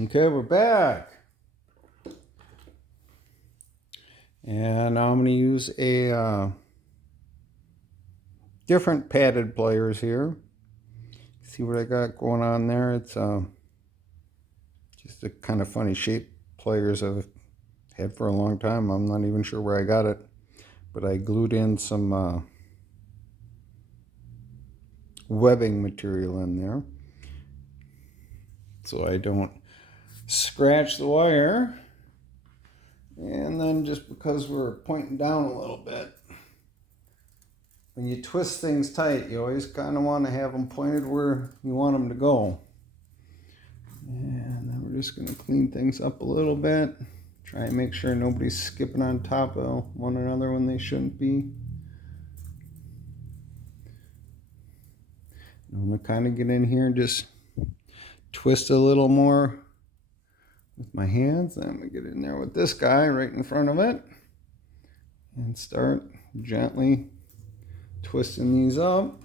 Okay, we're back. And now I'm going to use a different padded pliers here. See what I got going on there? It's just a kind of funny shape pliers I've had for a long time. I'm not even sure where I got it, but I glued in some webbing material in there so I don't scratch the wire. And then just because we're pointing down a little bit, when you twist things tight, you always kind of want to have them pointed where you want them to go. And then we're just going to clean things up a little bit. Try and make sure nobody's skipping on top of one another when they shouldn't be. I'm going to kind of get in here and just twist a little more with my hands. Then I'm going to get in there with this guy right in front of it and start gently twisting these up.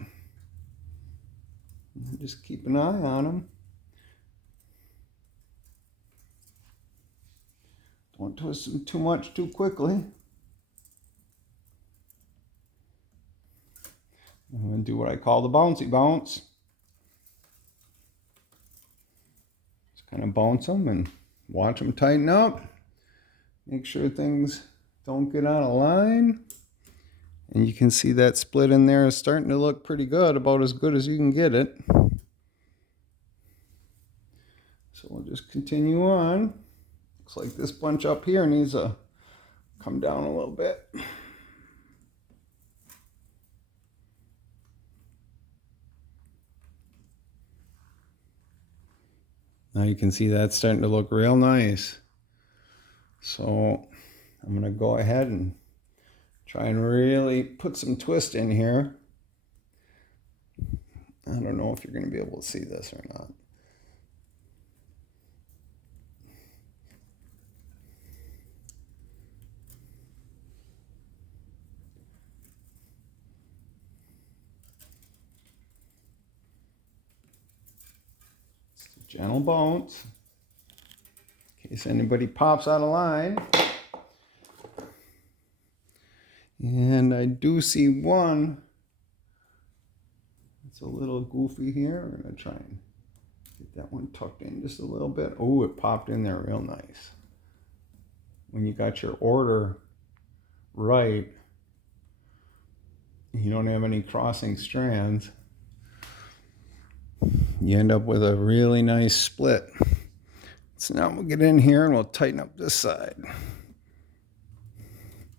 And just keep an eye on them. Don't twist them too much too quickly. I'm going to do what I call the bouncy bounce. Just kind of bounce them and watch them tighten up. Make sure things don't get out of line. And you can see that split in there is starting to look pretty good, about as good as you can get it. So we'll just continue on. Looks like this bunch up here needs to come down a little bit. Now you can see that's starting to look real nice. So I'm going to go ahead and try and really put some twist in here. I don't know if you're going to be able to see this or not. Just a gentle bounce in case anybody pops out of line. And I do see one. It's a little goofy here. I'm going to try and get that one tucked in just a little bit. Oh, it popped in there real nice. When you got your order right, you don't have any crossing strands, you end up with a really nice split. So now we'll get in here and we'll tighten up this side,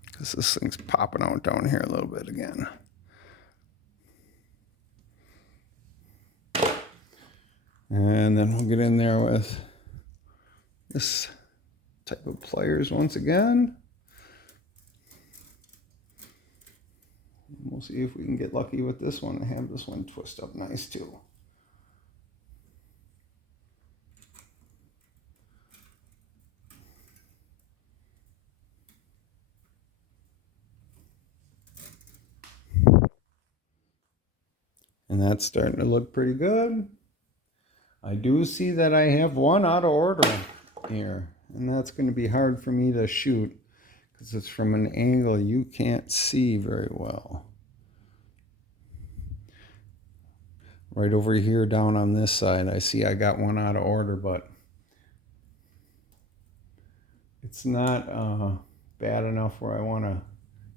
because this thing's popping out down here a little bit again. And then we'll get in there with this type of pliers once again. We'll see if we can get lucky with this one and have this one twist up nice too. And that's starting to look pretty good. I do see that I have one out of order here, and that's going to be hard for me to shoot because it's from an angle you can't see very well. Right over here down on this side, I see I got one out of order, but it's not bad enough where I want to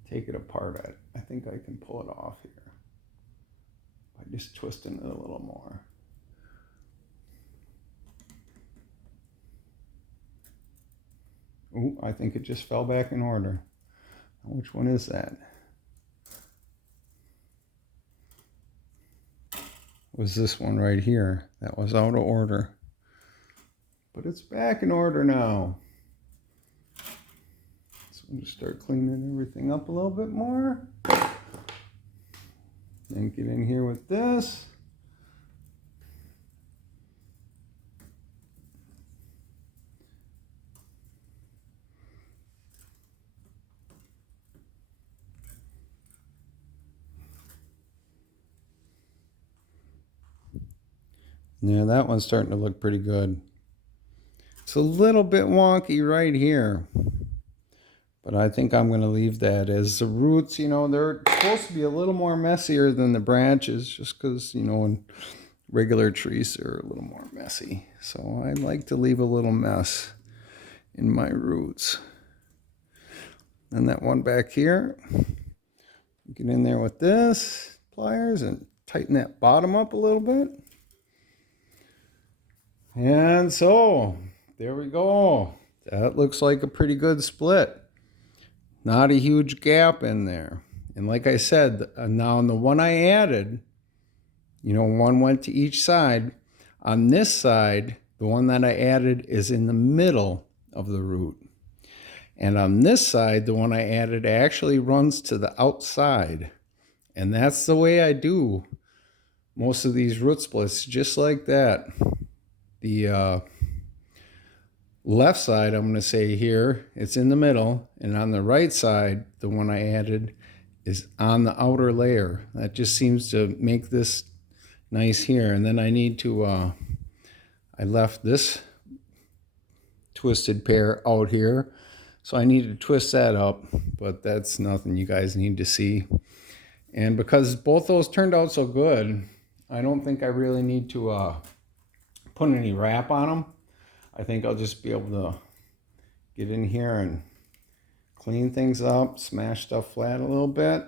take it apart. I think I can pull it off here by just twisting it a little more. Ooh, I think it just fell back in order. Which one is that? Was this one right here. That was out of order. But it's back in order now. So I'm going to start cleaning everything up a little bit more. Then get in here with this. Yeah, that one's starting to look pretty good. It's a little bit wonky right here. But I think I'm going to leave that as the roots, you know, they're supposed to be a little more messier than the branches just because, you know, in regular trees they're a little more messy. So I like to leave a little mess in my roots. And that one back here, get in there with this pliers and tighten that bottom up a little bit. And so there we go. That looks like a pretty good split. Not a huge gap in there. And like I said, now on the one I added, you know, one went to each side. On this side, the one that I added is in the middle of the root. And on this side, the one I added actually runs to the outside. And that's the way I do most of these root splits, just like that. The left side, I'm going to say here, it's in the middle, and on the right side, the one I added is on the outer layer. That just seems to make this nice here. And then I need to, I left this twisted pair out here, so I need to twist that up, but that's nothing you guys need to see. And because both those turned out so good, I don't think I really need to put any wrap on them. I think I'll just be able to get in here and clean things up, smash stuff flat a little bit.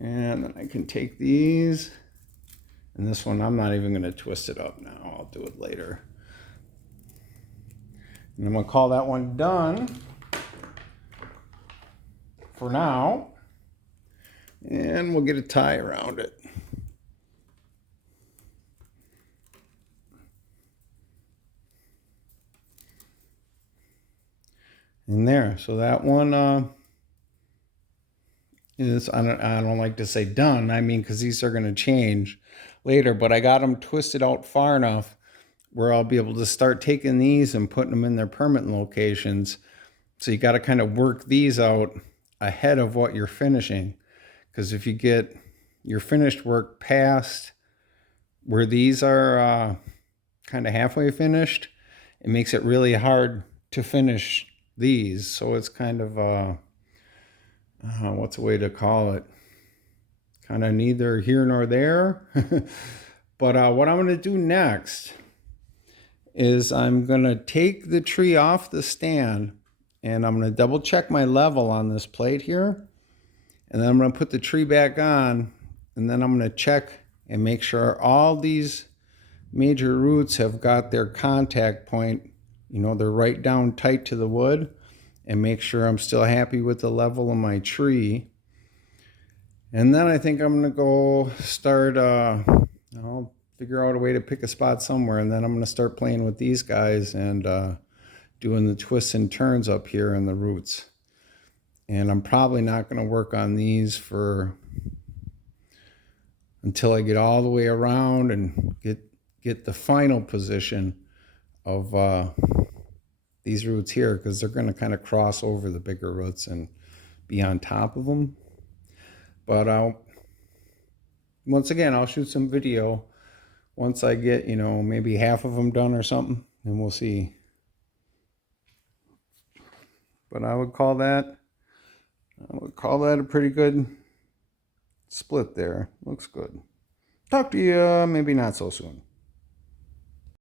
And then I can take these, and this one I'm not even going to twist it up now. I'll do it later. And I'm going to call that one done for now. And we'll get a tie around it. In there. So that one is, I don't like to say done. I mean, because these are going to change later, but I got them twisted out far enough where I'll be able to start taking these and putting them in their permanent locations. So you got to kind of work these out ahead of what you're finishing. Because if you get your finished work past where these are kind of halfway finished, it makes it really hard to finish these. So it's kind of what's a way to call it, kind of neither here nor there. But what I'm going to do next is I'm going to take the tree off the stand, and I'm going to double check my level on this plate here, and then I'm going to put the tree back on, and then I'm going to check and make sure all these major roots have got their contact point. You know, they're right down tight to the wood, and make sure I'm still happy with the level of my tree. And then I think I'm going to go start, I'll figure out a way to pick a spot somewhere, and then I'm going to start playing with these guys and doing the twists and turns up here in the roots. And I'm probably not going to work on these until I get all the way around and get the final position of these roots here, because they're going to kind of cross over the bigger roots and be on top of them. But once again, I'll shoot some video once I get, you know, maybe half of them done or something, and we'll see. But I would call that a pretty good split there. Looks good. Talk to you maybe not so soon.